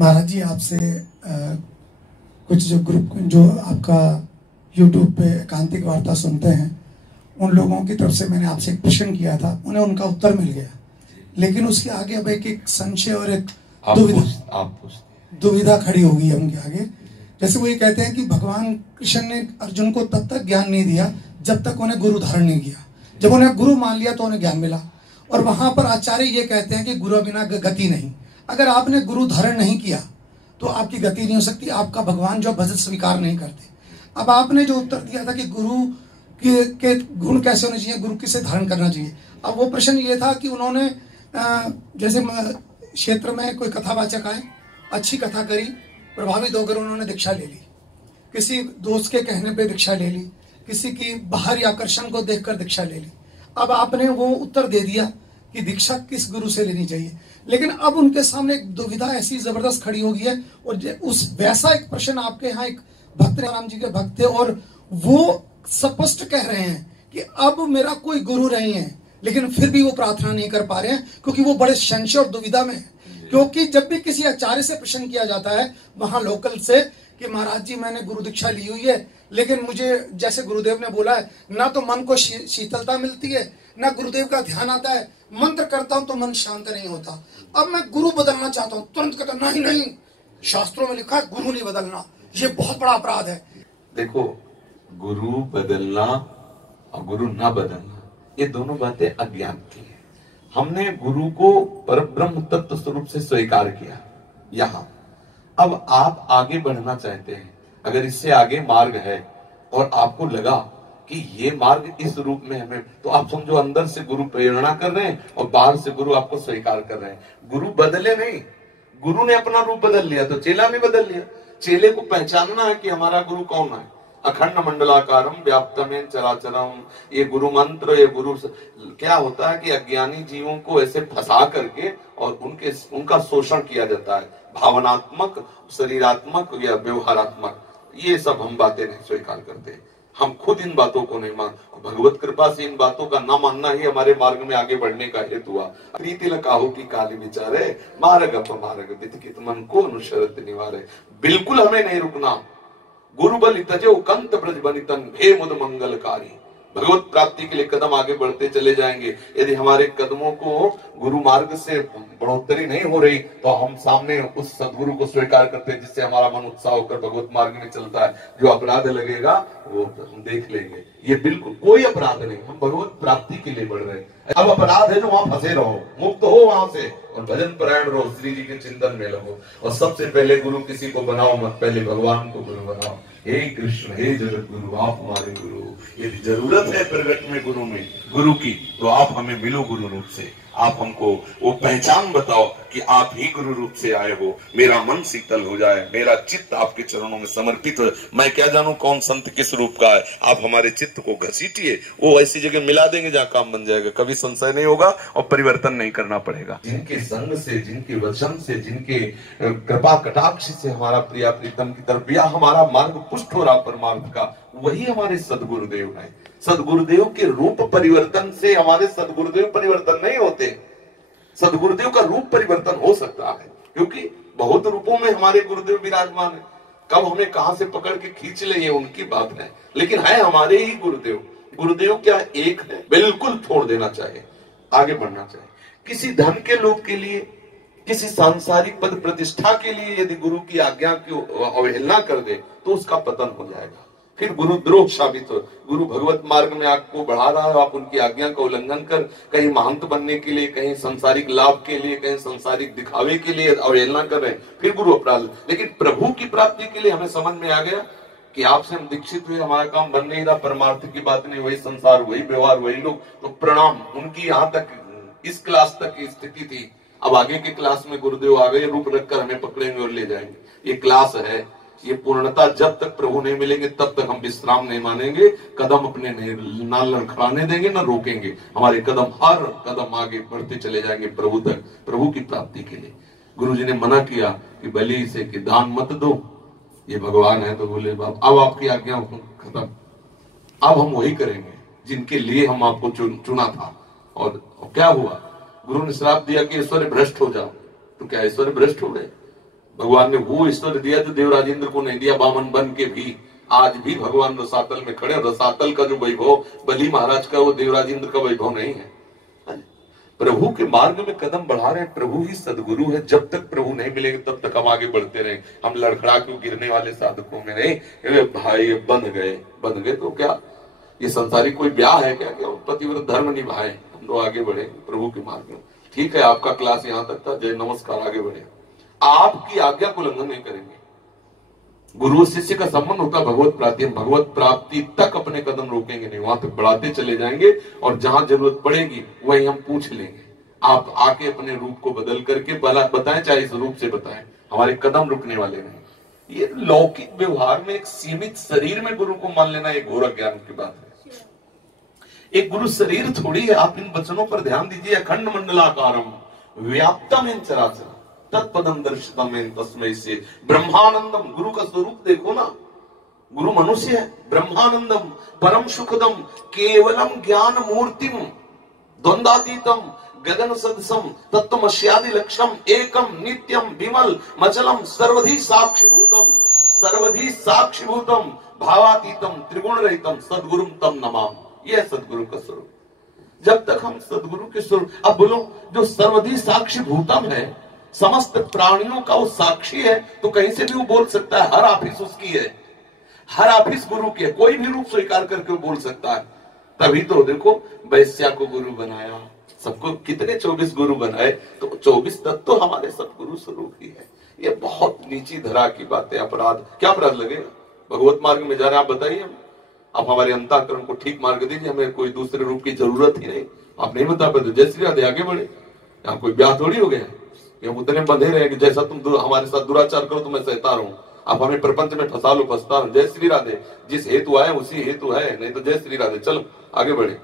महाराज जी आपसे कुछ जो ग्रुप जो आपका यूट्यूब पे एकांतिक वार्ता सुनते हैं उन लोगों की तरफ से मैंने आपसे एक प्रश्न किया था, उन्हें उनका उत्तर मिल गया, लेकिन उसके आगे अब एक संशय और एक दुविधा खड़ी होगी उनके आगे। जैसे वो ये कहते हैं कि भगवान कृष्ण ने अर्जुन को तब तक ज्ञान नहीं दिया जब तक उन्हें गुरु धारण नहीं किया, जब उन्हें गुरु मान लिया तो उन्हें ज्ञान मिला। और वहां पर आचार्य ये कहते हैं कि गुरु बिना गति नहीं, अगर आपने गुरु धारण नहीं किया तो आपकी गति नहीं हो सकती, आपका भगवान जो भजन स्वीकार नहीं करते। अब आपने जो उत्तर दिया था कि गुरु के गुण कैसे होने चाहिए, गुरु किसे धारण करना चाहिए, अब वो प्रश्न ये था कि उन्होंने जैसे क्षेत्र में कोई कथावाचक आए, अच्छी कथा करी, प्रभावित होकर उन्होंने दीक्षा ले ली, किसी दोस्त के कहने पे दीक्षा ले ली, किसी की बाहरी आकर्षण को देखकर दीक्षा ले ली। अब आपने वो उत्तर दे दिया कि दीक्षा किस गुरु से लेनी चाहिए, लेकिन अब उनके सामने एक दुविधा ऐसी जबरदस्त खड़ी हो गई है। और उस वैसा एक प्रश्न आपके यहाँ एक भक्त राम जी के भक्त थे और वो स्पष्ट कह रहे हैं कि अब मेरा कोई गुरु नहीं है, लेकिन फिर भी वो प्रार्थना नहीं कर पा रहे हैं क्योंकि वो बड़े संशय और दुविधा में है। क्योंकि जब भी किसी आचार्य से प्रश्न किया जाता है वहां लोकल से कि महाराज जी मैंने गुरु दीक्षा ली हुई है, लेकिन मुझे जैसे गुरुदेव ने बोला है ना तो मन को शीतलता मिलती है, ना गुरुदेव का ध्यान आता है, मंत्र करता हूं तो मन शांत नहीं होता, अब मैं गुरु बदलना चाहता हूं, तुरंत कहता नहीं नहीं, शास्त्रों में लिखा है गुरु नहीं बदलना, ये बहुत बड़ा अपराध है। देखो, गुरु बदलना और गुरु ना बदलना ये दोनों बातें अज्ञान की है। हमने गुरु को परब्रह्म तत्व स्वरूप से स्वीकार किया यहाँ। अब आप आगे बढ़ना चाहते हैं, अगर इससे आगे मार्ग है और आपको लगा कि ये मार्ग इस रूप में हमें, तो आप समझो अंदर से गुरु प्रेरणा कर रहे हैं और बाहर से गुरु आपको स्वीकार कर रहे हैं। गुरु बदले नहीं, गुरु ने अपना रूप बदल लिया तो चेला ने बदल लिया। चेले को पहचानना है कि हमारा गुरु कौन है। अखंड मंडलाकारम व्याप्तमेन चराचरम, ये गुरु मंत्र, ये गुरु क्या होता है कि अज्ञानी जीवों को ऐसे फंसा करके और उनका शोषण किया जाता है, भावनात्मक, शरीरात्मक या व्यवहारात्मक, ये सब हम बातें नहीं स्वीकार करते। हम खुद इन बातों को नहीं मान, भगवत कृपा से इन बातों का ना मानना ही हमारे मार्ग में आगे बढ़ने का हेतु हुआ। प्रीति लकाहो की काली विचारे मार्ग अपमार्ग वितकित मन को अनुशरत निवारे। बिल्कुल हमें नहीं रुकना। गुरु बलि तजो कंत ब्रज बनितन भे मुद मंगलकारी। भगवत प्राप्ति के लिए कदम आगे बढ़ते चले जाएंगे। यदि हमारे कदमों को गुरु मार्ग से बढ़ोतरी नहीं हो रही तो हम सामने उस सदगुरु को स्वीकार करते हैं जिससे हमारा मन उत्साह होकर भगवत मार्ग में चलता है। जो अपराध लगेगा वो हम देख लेंगे, ये बिल्कुल कोई अपराध नहीं, हम भगवत प्राप्ति के लिए बढ़ रहे हैं। अब अपराध है जो वहां फंसे रहो, मुक्त हो वहां से और भजन परायण रहो, श्री जी के चिंतन में लगो। और सबसे पहले गुरु किसी को बनाओ मत, पहले भगवान को गुरु बनाओ। हे कृष्ण, हे जगत गुरु, आप हमारे गुरु। यदि जरूरत है प्रगट में गुरु की तो आप हमें मिलो गुरु रूप से। आप हमको वो पहचान बताओ कि आप ही गुरु रूप से आए हो। मेरा मन शीतल हो जाए, मेरा चित्त आपके चरणों में समर्पित हो। मैं क्या जानूं कौन संत किस रूप का है, आप हमारे चित्त को घसीटिए, वो ऐसी जगह मिला देंगे जहां काम बन जाएगा, कभी संशय नहीं होगा और परिवर्तन नहीं करना पड़ेगा। जिनके संग से, जिनके वचन से, जिनके कृपा कटाक्ष से हमारा प्रिया प्रीतम की तरफ या हमारा मार्ग पुष्ट हो रहा परमार्थ का, वही हमारे सदगुरुदेव हैं। सदगुरुदेव के रूप परिवर्तन से हमारे सदगुरुदेव परिवर्तन नहीं होते। सदगुरुदेव का रूप परिवर्तन हो सकता है क्योंकि बहुत रूपों में हमारे गुरुदेव विराजमान है। कब हमें कहां से पकड़ के खींच ले ये उनकी बात है, लेकिन है हमारे ही गुरुदेव। गुरुदेव क्या एक है, बिल्कुल छोड़ देना चाहिए, आगे बढ़ना चाहिए। किसी धन के लोभ के लिए, किसी सांसारिक पद प्रतिष्ठा के लिए यदि गुरु की आज्ञा की अवहेलना कर दे तो उसका पतन हो जाएगा, फिर गुरुद्रोह साबित हो। गुरु भगवत मार्ग में आपको बढ़ा रहा है, आप उनकी आज्ञा का उल्लंघन कर कहीं महंत बनने के लिए, कहीं सांसारिक लाभ के लिए, कहीं सांसारिक दिखावे के लिए अवहेलना कर रहे हैं, फिर गुरु अपराध। लेकिन प्रभु की प्राप्ति के लिए हमें समझ में आ गया कि आपसे हम दीक्षित हुए, हमारा काम बन नहीं रहा, परमार्थ की बात नहीं, वही संसार, वही व्यवहार, वही लोग, तो प्रणाम। उनकी यहाँ तक इस क्लास तक की स्थिति थी। अब आगे के क्लास में गुरुदेव आ गए, रूप रखकर हमें पकड़ेंगे और ले जाएंगे। ये क्लास है, ये पूर्णता जब तक प्रभु नहीं मिलेंगे तब तक हम विश्राम नहीं मानेंगे, कदम अपने नहीं ना लड़खड़ाने देंगे, ना रोकेंगे। हमारे कदम हर कदम आगे बढ़ते चले जाएंगे प्रभु तक, प्रभु की प्राप्ति के लिए। गुरु जी ने मना किया कि बलि से कि दान मत दो, ये भगवान है, तो बोले बाप अब आपकी आज्ञा खत्म, अब हम वही करेंगे जिनके लिए हम आपको चुना था। और क्या हुआ, गुरु ने श्राप दिया कि ऐश्वर्य भ्रष्ट हो जाओ, तो क्या ऐश्वर्य भ्रष्ट हो गए? भगवान ने वो ईश्वर दिया जो देवराजेंद्र को नहीं दिया, बामन बन के भी। आज भी भगवान रसातल में खड़े, रसातल का जो वैभव बली महाराज का, वो देवराजेंद्र का वैभव नहीं है। प्रभु के मार्ग में कदम बढ़ा रहे, प्रभु ही सदगुरु है। जब तक प्रभु नहीं मिलेंगे तब तक हम आगे बढ़ते रहे। हम लड़खड़ा क्यों गिरने वाले साधकों में नहीं, भाई बन गए तो क्या ये संसारी कोई ब्याह है क्या, पतिव्रत धर्म निभाए, हम लोग आगे बढ़े प्रभु के मार्ग में। ठीक है, आपका क्लास यहाँ तक था, जय नमस्कार, आगे बढ़े। आपकी आज्ञा को उल्लंघन नहीं करेंगे। गुरु शिष्य का संबंध होता भगवत प्राप्ति, हम भगवत प्राप्ति तक अपने कदम रोकेंगे नहीं, वहां तक बढ़ाते चले जाएंगे और जहां जरूरत पड़ेगी वही हम पूछ लेंगे। आप आके अपने रूप को बदल करके बताएं, चाहे इस रूप से बताएं, हमारे कदम रुकने वाले नहीं। ये लौकिक व्यवहार में एक सीमित शरीर में गुरु को मान लेना एक घोर ज्ञान की बात है। एक गुरु शरीर थोड़ी है। आप इन वचनों पर ध्यान दीजिए। अखंड मंडलाकारम व्याप्तम इन चराचर तत्पदम दर्शितम इन तस्मै से ब्रह्मानंदम। गुरु का स्वरूप देखो ना, गुरु मनुष्य है। ब्रह्मानंदम परम सुखदम केवलम ज्ञान मूर्तिम द्वंद्वातीतम गगन सदसम तत्वमस्यादि लक्ष्यम एकम नित्यम विमल मचलम सर्वधि साक्षीभूतम भावातीतम त्रिगुण रहितम सद्गुरुम तम नमाम। यह सदगुरु का स्वरूप। जब तक हम सदगुरु के स्वरूप, अब बोलो, जो सर्वधि साक्षीभूतम है, समस्त प्राणियों का वो साक्षी है, तो कहीं से भी वो बोल सकता है। हर ऑफिस उसकी है, हर ऑफिस गुरु की है, कोई भी रूप स्वीकार करके वो बोल सकता है। तभी तो देखो वैश्या को गुरु बनाया, सबको कितने 24 गुरु बनाए, तो 24 तत्व तो हमारे सदगुरु स्वरूप ही है। ये बहुत नीची धरा की बात है। अपराध, क्या अपराध लगेगा? भगवत मार्ग में जा रहे, आप बताइए, आप हमारे अंतःकरण को ठीक मार्ग दीजिए, हमें कोई दूसरे रूप की जरूरत ही नहीं। आप नहीं बता पाते, जय श्री राधे, आगे बढ़े। यहाँ कोई ब्याह थोड़ी हो गया, हम उतने बंधे रहे कि जैसा तुम हमारे साथ दुराचार करो तो मैं सहता रहूं, आप हमें प्रपंच में फंसा लो, फंसता हूं। जय श्री राधे, जिस हेतु आए उसी हेतु है, नहीं तो जय श्री राधे, चलो आगे बढ़े।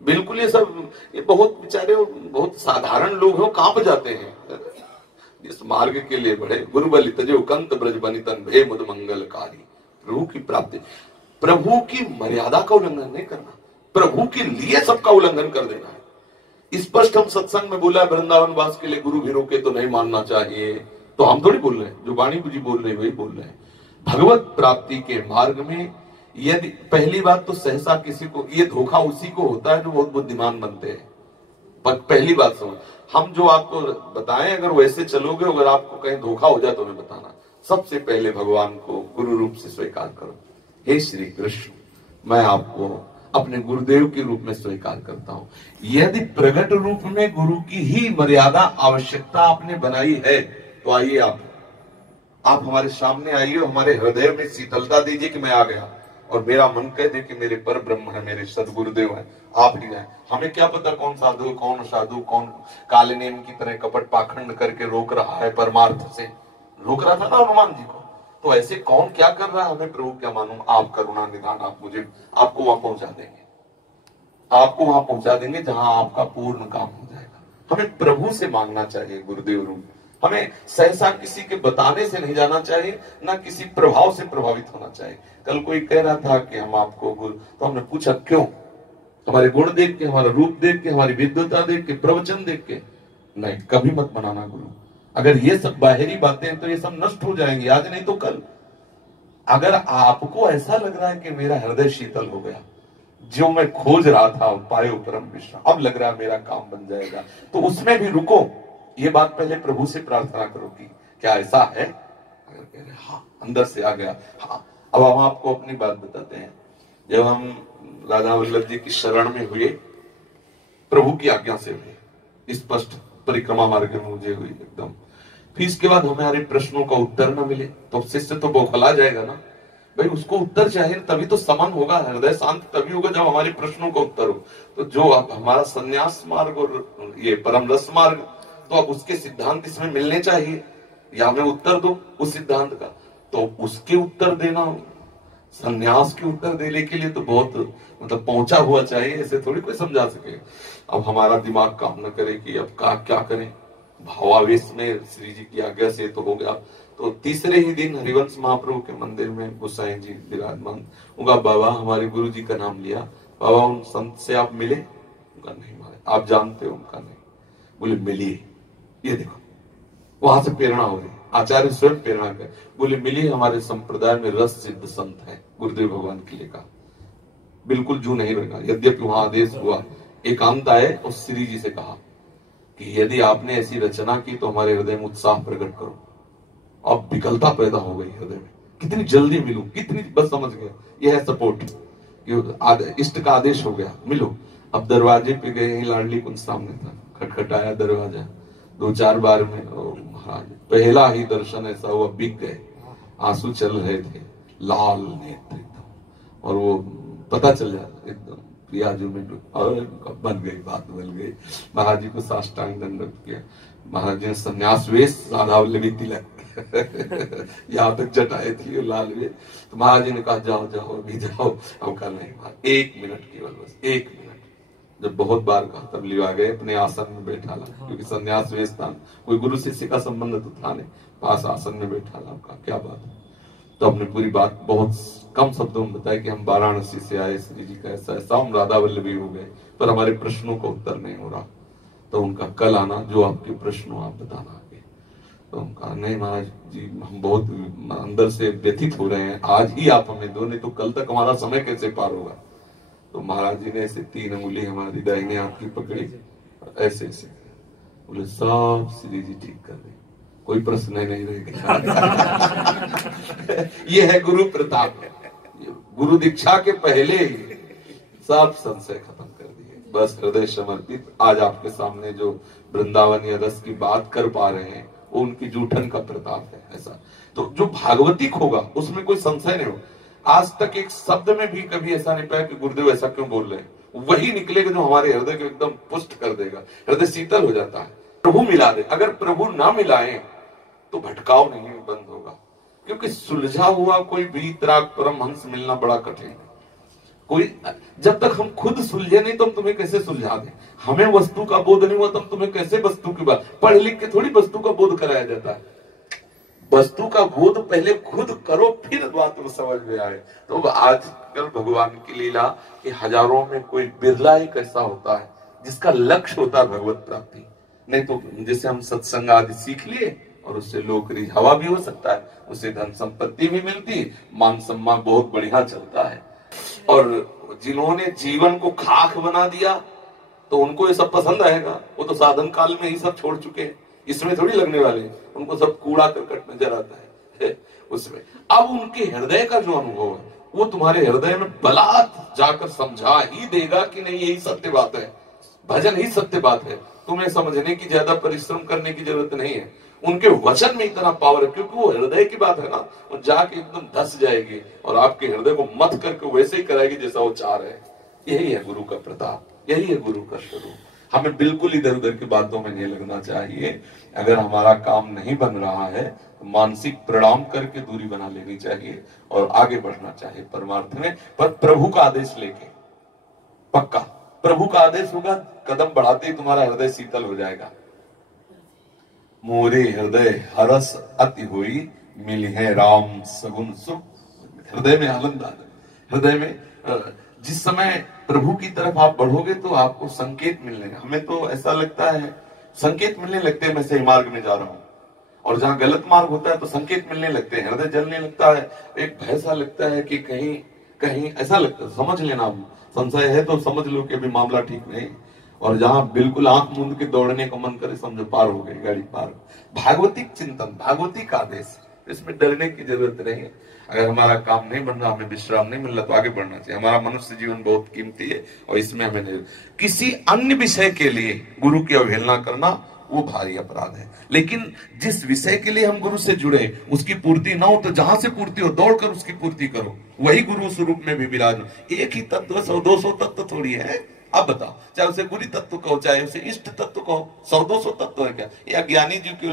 बिल्कुल ये सब, ये बहुत बेचारे बहुत साधारण लोग हैं, कांप जाते हैं। इस मार्ग के लिए बढ़े। गुरु बलि तजे कंत ब्रज बनितन भे मुद मंगलकारी। प्रभु की प्राप्ति, प्रभु की मर्यादा का उल्लंघन नहीं करना, प्रभु के लिए सबका उल्लंघन कर देना है। स्पष्ट हम सत्संग में बोला है, वृंदावन वास के लिए गुरु भी रोके तो नहीं मानना चाहिए, तो हम थोड़ी बोल रहे हैं, जो वाणी जी बोल रहे हैं वही बोल रहे हैं। भगवत प्राप्ति के मार्ग में यदि पहली बात तो सहसा किसी को, ये धोखा उसी को होता है जो बहुत बुद्धिमान बनते हैं। पर पहली बात समझ, हम जो आपको बताएं, अगर वैसे चलोगे, अगर आपको कहीं धोखा हो जाए तो हमें बताना। सबसे पहले भगवान को गुरु रूप से स्वीकार करो। हे श्री कृष्ण, मैं आपको अपने गुरुदेव के रूप में स्वीकार करता हूं। यदि प्रगट रूप में गुरु की ही मर्यादा आवश्यकता आपने बनाई है, तो आइए आप हमारे सामने आइए, हमारे हृदय में शीतलता दीजिए कि मैं आ गया, और मेरा मन कह दे कि मेरे पर ब्रह्म है, मेरे सदगुरुदेव है, आप ही हैं। हमें क्या पता कौन साधु, कौन काले नेम की तरह कपट पाखंड करके रोक रहा है, परमार्थ से रोक रहा था ना हनुमान जी को। तो ऐसे कौन क्या कर रहा है, हमें प्रभु क्या मालूम। आप करुणा निधान, आप मुझे, आपको वहां पहुंचा देंगे, आपको वहां पहुंचा देंगे जहां आपका पूर्ण काम हो जाएगा। हमें प्रभु से मांगना चाहिए गुरुदेव रूप। हमें सहसा किसी के बताने से नहीं जाना चाहिए, ना किसी प्रभाव से प्रभावित होना चाहिए। कल कोई कह रहा था कि हम आपको गुरु, तो हमने पूछा क्यों? हमारे गुण देख के, हमारा रूप देख के, हमारी विद्वता देख के, प्रवचन देख के? नहीं, कभी मत बनाना गुरु। अगर ये सब बाहरी बातें हैं तो ये सब नष्ट हो जाएंगी, आज नहीं तो कल। अगर आपको ऐसा लग रहा है कि मेरा हृदय शीतल हो गया, जो मैं खोज रहा था पायो परम विश्राम, अब लग रहा है मेरा काम बन जाएगा, तो उसमें भी रुको। ये बात पहले प्रभु से प्रार्थना करो कि क्या ऐसा है? अगर कह रहे हाँ, अंदर से आ गया, हाँ। अब हम आपको अपनी बात बताते हैं। जब हम राधा वल्लभ जी की शरण में हुए, प्रभु की आज्ञा से हुए, स्पष्ट परिक्रमा मार्ग में मुझे हुई एकदम। फिर इसके बाद हमारे प्रश्नों का उत्तर न मिले तो शिष्य तो बौखला जाएगा ना भाई, उसको उत्तर चाहिए, तभी तो समन होगा, हृदय शांत तभी होगा जब हमारे प्रश्नों का उत्तर हो। तो जो अब हमारा संन्यास मार्ग और ये परम रस मार्ग, तो अब उसके सिद्धांत इसमें मिलने चाहिए, या हमें उत्तर दो उस सिद्धांत का, तो उसके उत्तर देना, संन्यास के उत्तर देने के लिए तो बहुत मतलब पहुंचा हुआ चाहिए, ऐसे थोड़ी कोई समझा सके। अब हमारा दिमाग काम न करे कि अब क्या करें, भावावेश में श्री जी की आज्ञा से तो हो गया। तो तीसरे ही दिन हरिवंश महाप्रभु के मंदिर में गोसाई जी विराजमान, उनका बाबा हमारे गुरु जी का नाम लिया, बाबा उन संत से आप मिले? उनका नहीं मारे, आप जानते हो? उनका नहीं। बोले मिलिए, ये देखो, वहां से प्रेरणा हो रही। आचार्य स्वयं प्रेरणा कर बोले, मिली हमारे संप्रदाय में रस सिद्ध संत है, गुरुदेव भगवान के लिए कहा, बिल्कुल जू नहीं रहेगा। यद्यपि वहां आदेश हुआ, एकांत आए और श्री जी से कहा कि यदि आपने ऐसी रचना की तो हमारे हृदय में उत्साह प्रकट करो। अब विकलता पैदा हो गई हृदय में, कितनी जल्दी मिलूं, कितनी, बस समझ गया यह है सपोर्ट, इष्ट का आदेश हो गया, मिलो। अब दरवाजे पे गए, यही लाडली कुंज सामने था, खटखटाया दरवाजा, 2-4 बार में महाराज पहला ही दर्शन ऐसा हुआ, बिक गए, आंसू चल रहे थे, लाल नेत्र एकदम, और वो पता चल जाता एकदम प्रियाजू में, और बन गई, बात बन गई। महाराज जी को साष्टांग दंडवत किया, महाराज जी ने संन्यास वेश, राधा वल्लभी तिलक यहाँ तक जटाए थी लाल वे, तो महाराज जी ने कहा जाओ जाओ अभी जाओ। अब कहा नहीं, 1 मिनट केवल, बस 1 मिनट। जब बहुत बार कहा तब लिवा गए, अपने आसन में बैठा ला, क्योंकि संन्यास वेश था, कोई गुरु शिष्य का संबंध तो था नहीं, पास आसन में बैठा ला। कहा क्या बात है? तो हमने पूरी बात बहुत कम शब्दों में बताया कि हम वाराणसी से आए, श्री जी का ऐसा ऐसा, हम राधा वल्लभी हो गए, पर हमारे प्रश्नों का उत्तर नहीं हो रहा, तो उनका कल आना, जो आपके प्रश्न हो आप बताना आगे। तो हम कहा नहीं महाराज जी, हम बहुत अंदर से व्यथित हो रहे हैं, आज ही आप हमें दो, नहीं तो कल तक हमारा समय कैसे पार होगा। तो महाराज जी ने ऐसे 3 अंगुली हमारी दाहिने हाथ की पकड़ी, ऐसे ऐसे बोले, सब श्री जी ठीक कर दे, कोई प्रश्न नहीं रहेगा। ये है गुरु प्रताप, गुरु दीक्षा के पहले ही सब संशय खत्म कर दिए, बस हृदय समर्पित। आज आपके सामने जो वृंदावन या रस की बात कर पा रहे हैं, वो उनकी जूठन का प्रताप है। ऐसा तो जो भागवतिक होगा उसमें कोई संशय नहीं होगा। आज तक एक शब्द में भी कभी ऐसा नहीं पाया कि गुरुदेव ऐसा क्यों बोल रहे हैं, वही निकलेगा जो हमारे हृदय को एकदम पुष्ट कर देगा, हृदय शीतल हो जाता है। प्रभु मिला दे, अगर प्रभु ना मिलाए तो भटकाव नहीं बंद होगा, क्योंकि सुलझा हुआ कोई वीतराग परमहंस मिलना बड़ा कठिन है। कोई, जब तक हम खुद सुलझे नहीं तो हम तुम्हें कैसे सुलझा दें, हमें वस्तु का बोध नहीं हुआ तो हम तुम्हें कैसे वस्तु की बात, पढ़ लिख के थोड़ी वस्तु का बोध कराया जाता है। वस्तु का बोध पहले खुद करो, फिर बात में समझ में आए। तो आजकल भगवान की लीला कि हजारों में कोई बिरला एक ऐसा होता है जिसका लक्ष्य होता है भगवत प्राप्ति। नहीं तो जैसे हम सत्संग आदि सीख लिए और उससे लोक रिझावा भी हो सकता है, उससे धन संपत्ति भी मिलती, मान सम्मान बहुत बढ़िया चलता है। और जिन्होंने जीवन को खाक बना दिया तो उनको ये सब पसंद आएगा, वो तो साधन काल में ही सब छोड़ चुके हैं, इसमें थोड़ी लगने वाले, उनको सब कूड़ा करकट नजर आता है उसमें। अब उनके हृदय का जो अनुभव है वो तुम्हारे हृदय में बलात् जाकर समझा ही देगा कि नहीं यही सत्य बात है, भजन ही सत्य बात है, तुम्हें समझने की ज्यादा परिश्रम करने की जरूरत नहीं है। उनके वचन में इतना पावर है, क्योंकि वो हृदय की बात है ना, वो जाके एकदम धस जाएगी और आपके हृदय को मत करके वैसे ही कराएगी जैसा वो चाह रहे हैं। यही है गुरु का प्रताप, यही है गुरु का स्वरूप। हमें बिल्कुल इधर उधर की बातों में नहीं लगना चाहिए। अगर हमारा काम नहीं बन रहा है तो मानसिक प्रणाम करके दूरी बना लेनी चाहिए और आगे बढ़ना चाहिए परमार्थ में। पर प्रभु का आदेश लेके, पक्का प्रभु का आदेश होगा, कदम बढ़ाते ही तुम्हारा हृदय शीतल हो जाएगा। मोरे हृदय हरस अति हुई, मिली है राम सगुन सुख। हृदय में आनंद आ जाए। हृदय में जिस समय प्रभु की तरफ आप बढ़ोगे तो आपको संकेत मिलने, हमें तो ऐसा लगता है संकेत मिलने लगते हैं मैं सही मार्ग में जा रहा हूं, और जहां गलत मार्ग होता है तो संकेत मिलने लगते हैं, हृदय जलने लगता है, एक भय सा लगता है कि कहीं कहीं ऐसा लगता है, समझ लेना, संशय है तो समझ लो कि अभी मामला ठीक नहीं। और जहां बिल्कुल आंख मूंद के दौड़ने का मन करे, समझो पार हो गई गाड़ी पार। भागवतिक चिंतन, भागवतिक आदेश, इसमें डरने की जरूरत नहीं है। अगर हमारा काम नहीं बन रहा, हमें विश्राम नहीं मिल रहा तो आगे बढ़ना चाहिए। हमारा मनुष्य जीवन बहुत कीमती है और इसमें हमें नहीं, किसी अन्य विषय के लिए गुरु की अवहेलना करना वो भारी अपराध है। लेकिन जिस विषय के लिए हम गुरु से जुड़े उसकी पूर्ति ना हो तो जहां से पूर्ति हो दौड़कर उसकी पूर्ति करो, वही गुरु स्वरूप में भी विराज। एक ही तत्व 100-200 तत्व थोड़ी है। अब बताओ, चाहे उसे गुरु तत्व कहो चाहे उसे इष्ट तत्व कहो, 100-200 तत्व है क्या? ये अज्ञानी जी की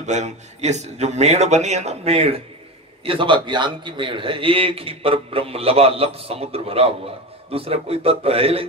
ये जो मेड़ बनी है ना, मेड़, ये सब अज्ञान की मेड़ है। एक ही पर ब्रह्म लबालब समुद्र भरा हुआ है, दूसरा कोई तत्व है नहीं।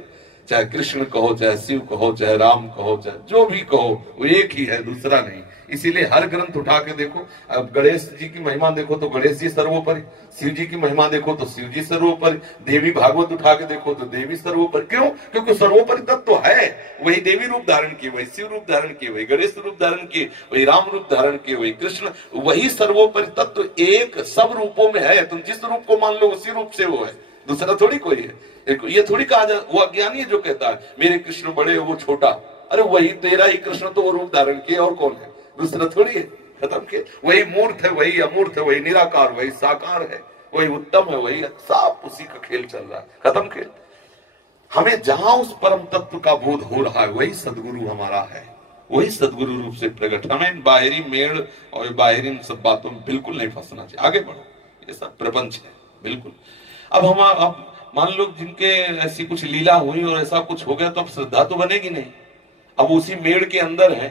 चाहे कृष्ण कहो, चाहे शिव कहो, चाहे राम कहो, चाहे जो भी कहो, वो एक ही है, दूसरा नहीं। इसीलिए हर ग्रंथ उठा के देखो, अब गणेश जी की महिमा देखो तो गणेश जी सर्वोपरि, शिव जी की महिमा देखो तो शिव जी सर्वोपरि, देवी भागवत उठा के देखो तो देवी सर्वोपरि। क्यों? क्योंकि सर्वोपरि तत्व तो है, वही देवी रूप धारण किए, वही शिव रूप धारण किए, वही गणेश रूप धारण किए, वही राम रूप धारण किए, वही कृष्ण, वही सर्वोपरि तत्व तो एक सब रूपों में है। तुम जिस रूप को मान लो उसी रूप से वो है, दूसरा थोड़ी कोई है। ये थोड़ी कहा जाए, वो अज्ञानी है जो कहता है मेरे कृष्ण बड़े वो छोटा, अरे वही तेरा ही कृष्ण तो वो रूप धारण किए, और कौन है, दूसरा थोड़ी है। खत्म के, वही मूर्त है, वही अमूर्त है, वही निराकार, वही साकार है, वही उत्तम है, वही सब उसी का खेल चल रहा है। खत्म खेल। हमें जहां उस परम तत्व का बोध हो रहा है वही सदगुरु हमारा है, वही सदगुरु रूप से प्रकट। हमें बाहरी मेड़ और बाहरी इन सब बातों में बिल्कुल नहीं फंसना चाहिए। आगे बढ़ो, ये सब प्रपंच है बिल्कुल। अब मान लो जिनके ऐसी कुछ लीला हुई और ऐसा कुछ हो गया तो अब श्रद्धा तो बनेगी नहीं। अब उसी मेड़ के अंदर है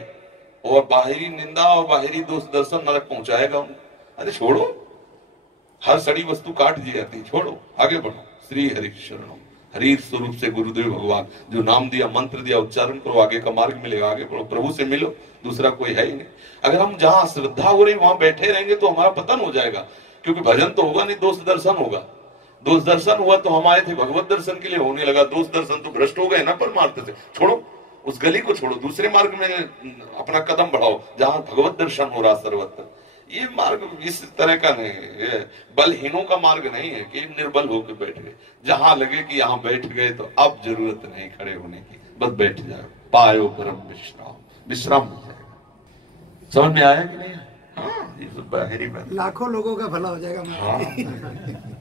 और बाहरी निंदा और बाहरी दोष दर्शन नरक पहुंचाएगा उनको। अरे छोड़ो, हर सड़ी वस्तु काट दी जाती, छोड़ो, आगे बढ़ो। श्री हरि शरणम, हरि स्वरूप से गुरुदेव भगवान जो नाम दिया, मंत्र दिया, उच्चारण करो, आगे का मार्ग मिलेगा। आगे बढ़ो, प्रभु से मिलो, दूसरा कोई है ही नहीं। अगर हम जहां श्रद्धा हो रही वहां बैठे रहेंगे तो हमारा पतन हो जाएगा, क्योंकि भजन तो होगा नहीं, दोष दर्शन होगा। दोष दर्शन हुआ तो हम आए थे भगवत दर्शन के लिए, होने लगा दोष दर्शन तो भ्रष्ट हो गए ना परमार्थ से। छोड़ो, उस गली को छोड़ो, दूसरे मार्ग में अपना कदम बढ़ाओ जहां भगवत दर्शन हो रहा सर्वत्र। ये मार्ग इस तरह का नहीं है, बलहीनों का मार्ग नहीं है कि निर्बल होकर बैठ गए। जहां लगे कि यहाँ बैठ गए तो अब जरूरत नहीं खड़े होने की, बस बैठ जाओ, पायो परम विश्राम, विश्राम मिल जाएगा। समझ में आया कि नहीं? हाँ, ये बाहरी बात, लाखों लोगों का भला हो जाएगा। हाँ।